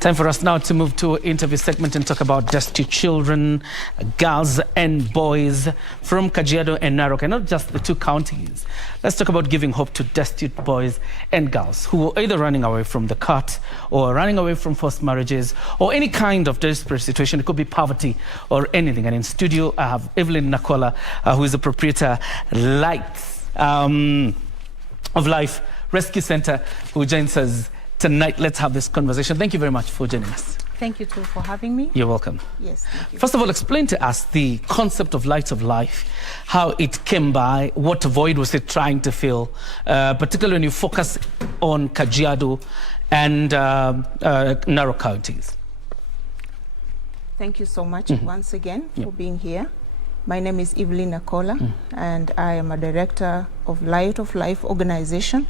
Time for us now to move to an interview segment and talk about destitute children, girls and boys from Kajiado and Narok, and not just the two counties. Let's talk about giving hope to destitute boys and girls who are either running away from the cut or running away from forced marriages or any kind of desperate situation. It could be poverty or anything. And in studio, I have Evelyn Nakola, who is the proprietor, Lights of Life Rescue Center, who joins us tonight. Let's have this conversation. Thank you very much for joining us. Thank you too for having me. You're welcome. Yes, thank you. First of all, explain to us the concept of Lights of Life, how it came by, what void was it trying to fill, particularly when you focus on Kajiado and Narok counties. Thank you so much once again for being here. My name is Evelyn Nakola, and I am a director of Light of Life organization,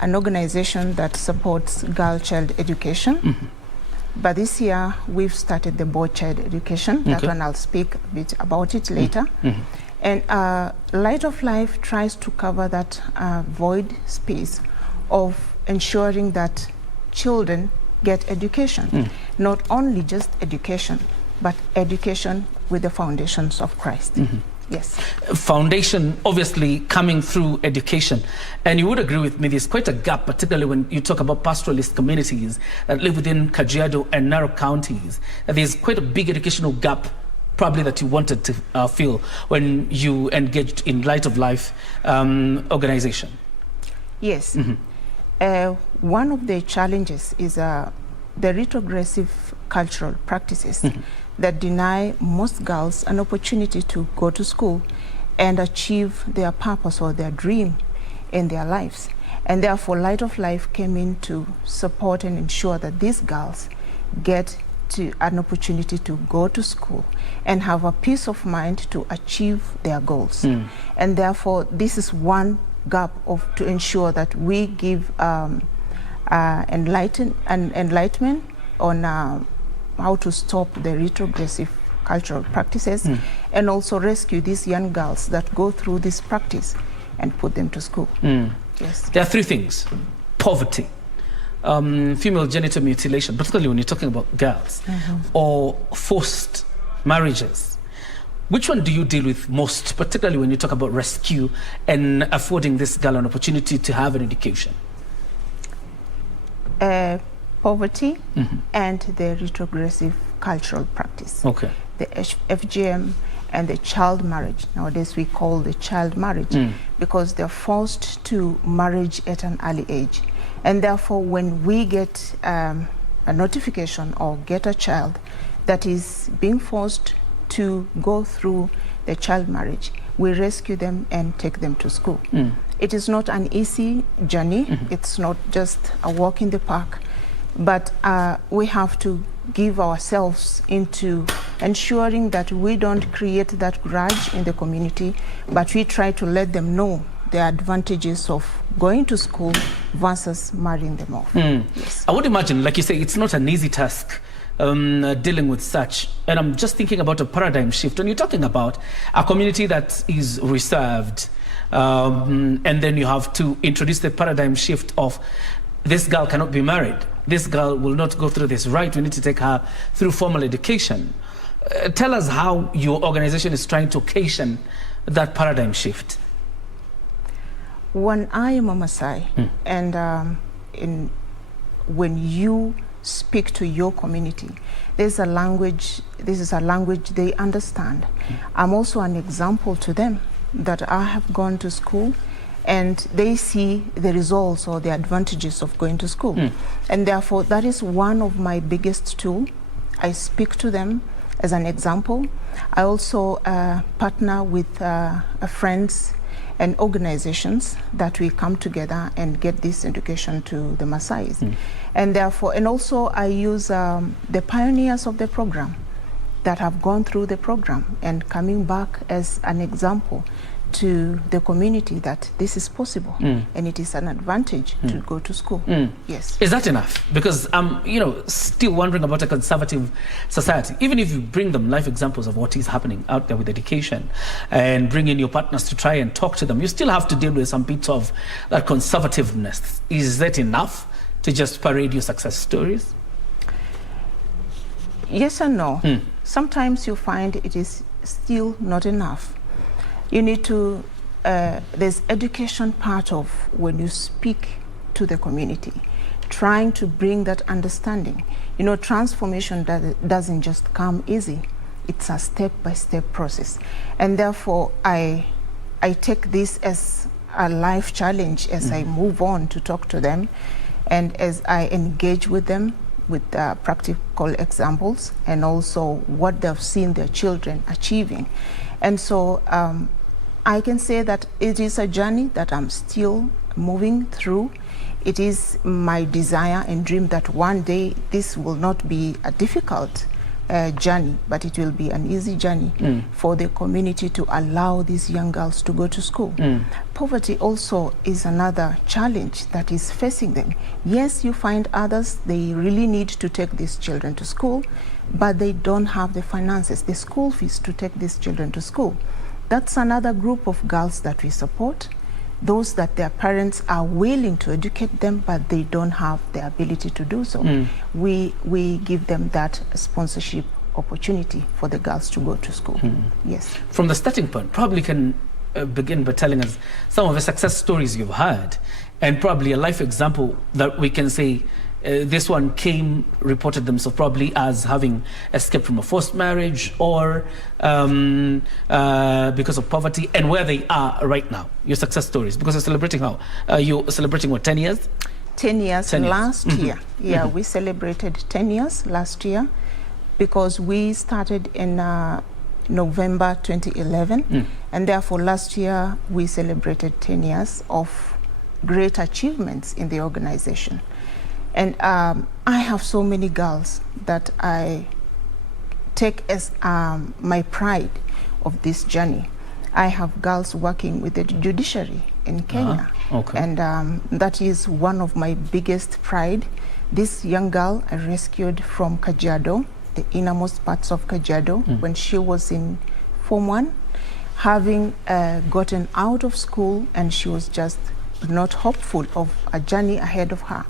an organization that supports girl-child education. But this year, we've started the boy-child education. That one, I'll speak a bit about it later. And Light of Life tries to cover that void space of ensuring that children get education. Not only just education, but education with the foundations of Christ. Yes. Foundation obviously coming through education. And you would agree with me, there's quite a gap, particularly when you talk about pastoralist communities that live within Kajiado and Narok counties. There's quite a big educational gap probably that you wanted to fill when you engaged in Light of Life organization. Yes. One of the challenges is the retrogressive cultural practices that deny most girls an opportunity to go to school and achieve their purpose or their dream in their lives. And therefore, Light of Life came in to support and ensure that these girls get an opportunity to go to school and have a peace of mind to achieve their goals. And therefore, this is one gap to ensure that we give enlightenment on how to stop the retrogressive cultural practices and also rescue these young girls that go through this practice and put them to school. Yes. There are three things: poverty, female genital mutilation, particularly when you're talking about girls, or forced marriages. Which one do you deal with most, particularly when you talk about rescue and affording this girl an opportunity to have an education? Poverty and the retrogressive cultural practice. Okay. The FGM and the child marriage. Nowadays we call the child marriage because they're forced to marriage at an early age. And therefore, when we get a notification or get a child that is being forced to go through the child marriage, we rescue them and take them to school. It is not an easy journey. It's not just a walk in the park. But we have to give ourselves into ensuring that we don't create that grudge in the community, but we try to let them know the advantages of going to school versus marrying them off. Yes. I would imagine, like you say, it's not an easy task dealing with such. And I'm just thinking about a paradigm shift. When you're talking about a community that is reserved, and then you have to introduce the paradigm shift of this girl cannot be married. This girl will not go through this right. We need to take her through formal education. Tell us how your organization is trying to occasion that paradigm shift. When I am a Maasai, and when you speak to your community, there's a language, this is a language they understand. I'm also an example to them that I have gone to school and they see the results or the advantages of going to school. And therefore, that is one of my biggest tools. I speak to them as an example. I also partner with friends and organizations that we come together and get this education to the Maasais. And therefore, and also I use the pioneers of the program that have gone through the program and coming back as an example to the community that this is possible and it is an advantage to go to school. Yes. Is that enough? Because I'm, still wondering about a conservative society. Even if you bring them life examples of what is happening out there with education and bring in your partners to try and talk to them, you still have to deal with some bits of that conservativeness. Is that enough to just parade your success stories? Yes and no. Sometimes you find it is still not enough. You need to, there's education part of when you speak to the community, trying to bring that understanding. You know, transformation doesn't just come easy. It's a step-by-step process. And therefore, I take this as a life challenge as I move on to talk to them and as I engage with them with practical examples and also what they've seen their children achieving. And so I can say that it is a journey that I'm still moving through. It is my desire and dream that one day this will not be a difficult journey, but it will be an easy journey for the community to allow these young girls to go to school. Poverty also is another challenge that is facing them. Yes, you find others, they really need to take these children to school, but they don't have the finances, the school fees to take these children to school. That's another group of girls that we support. Those that their parents are willing to educate them, but they don't have the ability to do so. We give them that sponsorship opportunity for the girls to go to school. Yes. From the starting point, probably can begin by telling us some of the success stories you've had, and probably a life example that we can say this one reported themselves probably as having escaped from a forced marriage or because of poverty, and where they are right now. Your success stories, because you're celebrating how? You're celebrating what, 10 years? 10 years last year. Yeah, we celebrated 10 years last year because we started in November 2011, and therefore last year we celebrated 10 years of great achievements in the organization. And I have so many girls that I take as my pride of this journey. I have girls working with the judiciary in Kenya. And that is one of my biggest pride. This young girl I rescued from Kajiado, the innermost parts of Kajiado, when she was in Form 1, having gotten out of school, and she was just not hopeful of a journey ahead of her.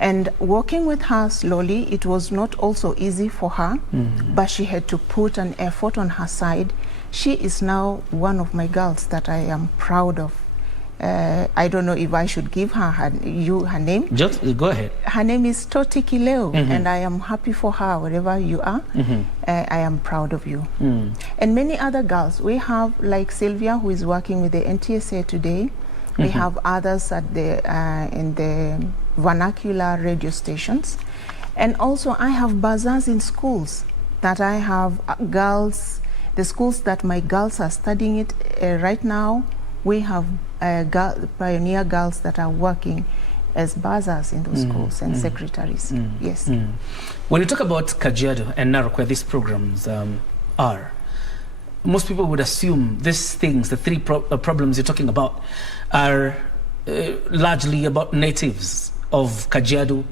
And working with her slowly, it was not also easy for her, but she had to put an effort on her side. She is now one of my girls that I am proud of. I don't know if I should give her name. Just go ahead. Her name is Toti Kileo, and I am happy for her wherever you are. I am proud of you. And many other girls. We have like Sylvia, who is working with the NTSA today. We have others at the in the vernacular radio stations. And also I have bazaars in schools that I have girls, the schools that my girls are studying it right now. We have pioneer girls that are working as bazaars in those schools and secretaries. Yes. When you talk about Kajiado and Narok, where these programs are, most people would assume these things, the three problems you're talking about, are largely about natives of Kajiado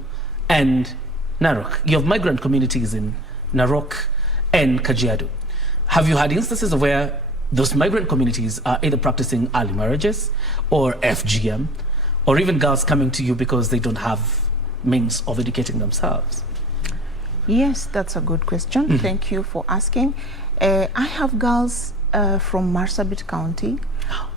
and Narok. You have migrant communities in Narok and Kajiado. Have you had instances of where those migrant communities are either practicing early marriages or FGM, or even girls coming to you because they don't have means of educating themselves? Yes, that's a good question. Thank you for asking. I have girls from Marsabit County.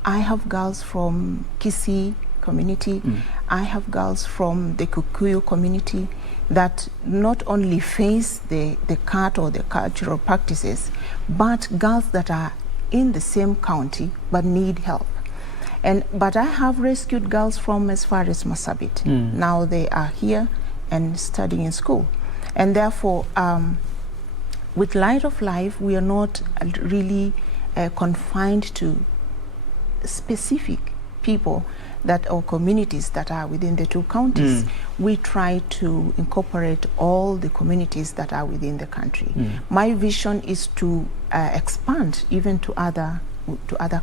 I have girls from Kisii community. I have girls from the Kikuyu community that not only face the cult or the cultural practices, but girls that are in the same county but need help. But I have rescued girls from as far as Marsabit. Now they are here and studying in school. And therefore, with Light of Life, we are not really confined to specific people or communities that are within the two counties. We try to incorporate all the communities that are within the country. My vision is to expand even to other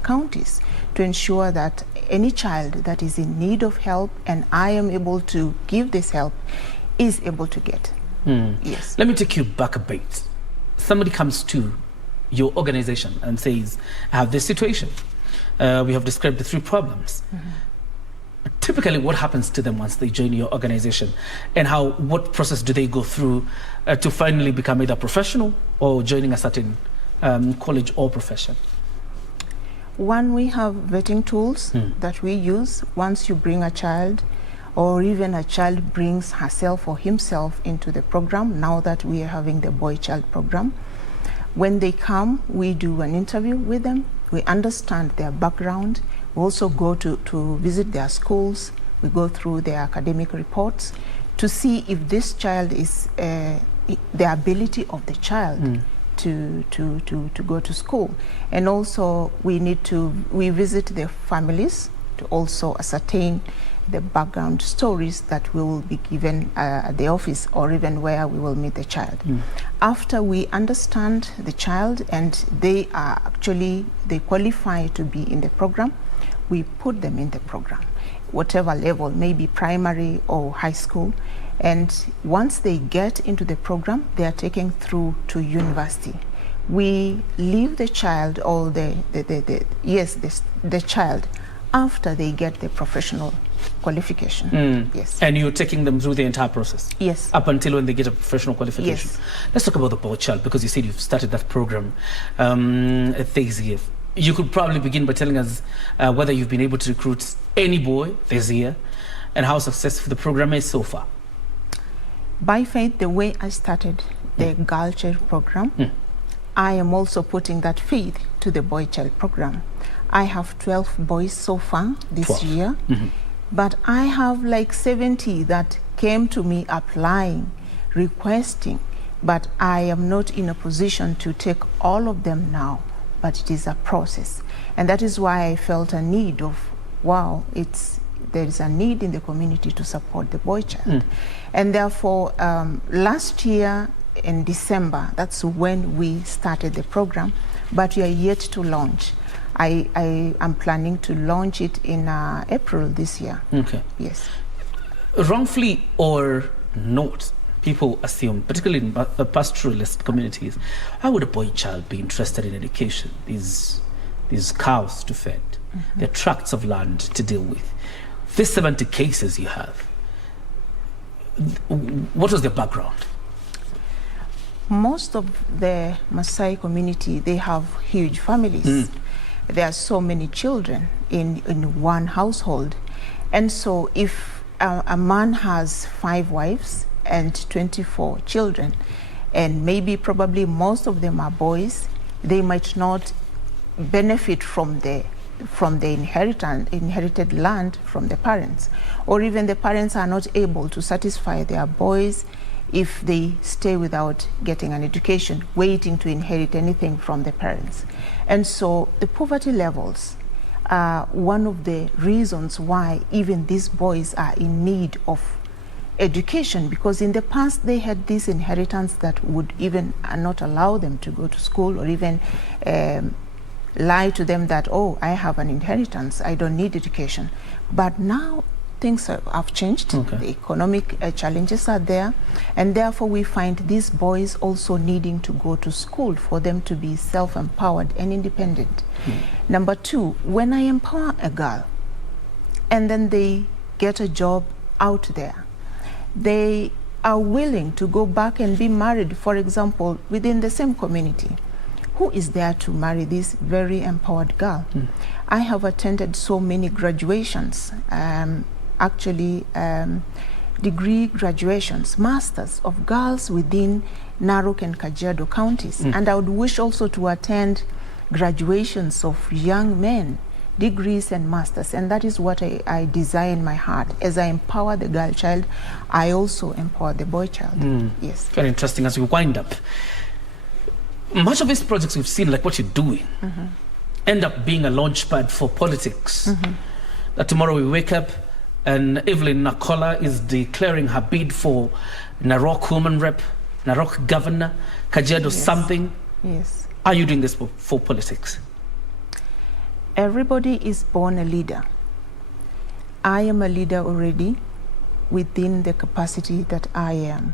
counties, to ensure that any child that is in need of help and I am able to give this help is able to get. Yes. Let me take you back a bit. Somebody comes to your organization and says, I have this situation. We have described the three problems. typically what happens to them once they join your organization, and what process do they go through to finally become either professional or joining a certain college or profession? One, we have vetting tools that we use once you bring a child, or even a child brings herself or himself into the program, now that we are having the boy-child program. When they come, we do an interview with them. We understand their background. We also go to visit their schools. We go through their academic reports to see if this child is the ability of the child to go to school. And also we visit their families to also ascertain the background stories that will be given at the office, or even where we will meet the child. After we understand the child and they qualify to be in the program, we put them in the program, whatever level, maybe primary or high school. And once they get into the program, they are taken through to university. We leave the child, or the child, after they get the professional qualification. Yes. And you're taking them through the entire process? Yes. Up until when they get a professional qualification? Yes. Let's talk about the boy child, because you said you've started that program this year. You could probably begin by telling us whether you've been able to recruit any boy this year and how successful the program is so far. By faith, the way I started the girl child program, I am also putting that faith to the boy child program. I have 12 boys so far this year, but I have like 70 that came to me applying, requesting, but I am not in a position to take all of them now, but it is a process. And that is why I felt a need of, there is a need in the community to support the boy child. And therefore, last year in December, that's when we started the program, but we are yet to launch. I am planning to launch it in April this year. Okay. Yes. Wrongfully or not, people assume, particularly in pastoralist communities, how would a boy child be interested in education? These cows to feed, their tracts of land to deal with. These 70 cases you have, what was their background? Most of the Maasai community, they have huge families. There are so many children in one household. And so if a man has 5 wives and 24 children, and probably most of them are boys, they might not benefit from the inherited land from the parents, or even the parents are not able to satisfy their boys if they stay without getting an education, waiting to inherit anything from the parents. And so the poverty levels are one of the reasons why even these boys are in need of education, because in the past they had this inheritance that would even not allow them to go to school, or even lie to them that, oh, I have an inheritance, I don't need education. But now things have changed. The economic challenges are there, and therefore we find these boys also needing to go to school for them to be self-empowered and independent. Number 2, when I empower a girl and then they get a job out there, they are willing to go back and be married, for example, within the same community. Who is there to marry this very empowered girl? I have attended so many graduations, degree graduations, masters of girls within Narok and Kajiado counties. And I would wish also to attend graduations of young men, degrees and masters. And that is what I desire in my heart. As I empower the girl child, I also empower the boy child. Yes. Very interesting. As we wind up, much of these projects we've seen, like what you're doing, end up being a launch pad for politics. That tomorrow we wake up and Evelyn Nakola is declaring her bid for Narok woman rep, Narok governor, Kajiado something. Yes. Are you doing this for politics? Everybody is born a leader. I am a leader already within the capacity that I am.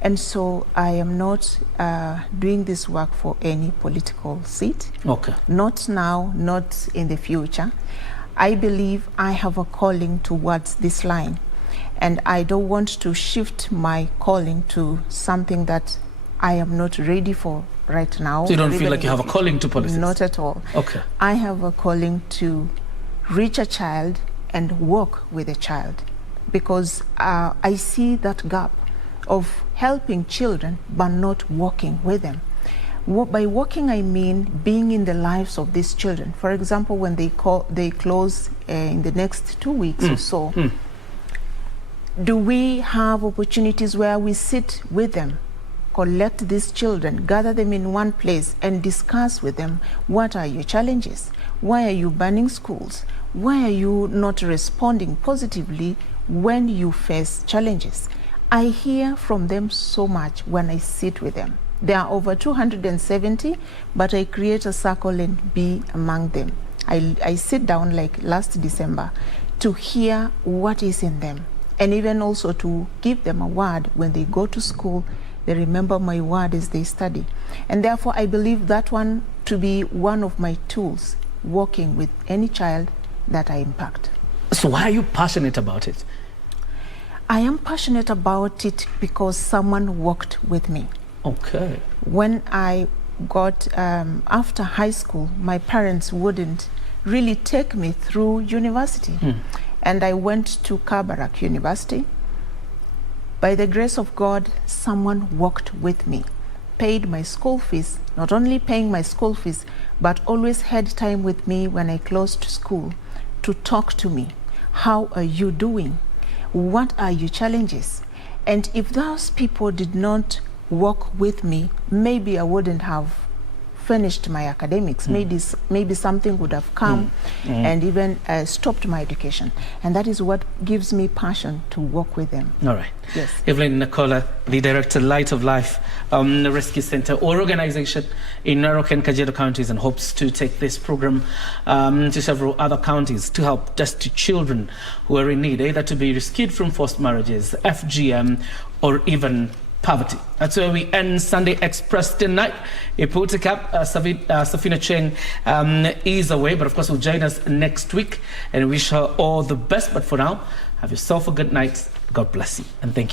And so I am not doing this work for any political seat. Okay. Not now, not in the future. I believe I have a calling towards this line, and I don't want to shift my calling to something that I am not ready for right now. So you don't feel like you have a calling to politics? Not at all. Okay. I have a calling to reach a child and work with a child, because I see that gap of helping children but not working with them. By working, I mean being in the lives of these children. For example, when they close in the next 2 weeks or so, do we have opportunities where we sit with them, collect these children, gather them in one place and discuss with them, what are your challenges? Why are you banning schools? Why are you not responding positively when you face challenges? I hear from them so much when I sit with them. There are over 270, but I create a circle and be among them. I sit down like last December to hear what is in them, and even also to give them a word when they go to school. They remember my word as they study. And therefore, I believe that one to be one of my tools, working with any child that I impact. So why are you passionate about it? I am passionate about it because someone worked with me. Okay. When I got, after high school, my parents wouldn't really take me through university. And I went to Kabarak University. By the grace of God, someone worked with me, paid my school fees, not only paying my school fees, but always had time with me when I closed school to talk to me. How are you doing? What are your challenges? And if those people did not work with me, maybe I wouldn't have finished my academics. Maybe something would have come and even stopped my education. And that is what gives me passion to work with them. All right. Yes. Evelyn Nakola, the Director, Light of Life Rescue Center or organization in Narok and Kajiado counties, and hopes to take this program to several other counties to help destitute children who are in need, either to be rescued from forced marriages, FGM, or even poverty. That's where we end Sunday Express tonight. Iputikap, Safina Cheng is away, but of course will join us next week, and wish her all the best. But for now, have yourself a good night. God bless you, and thank you.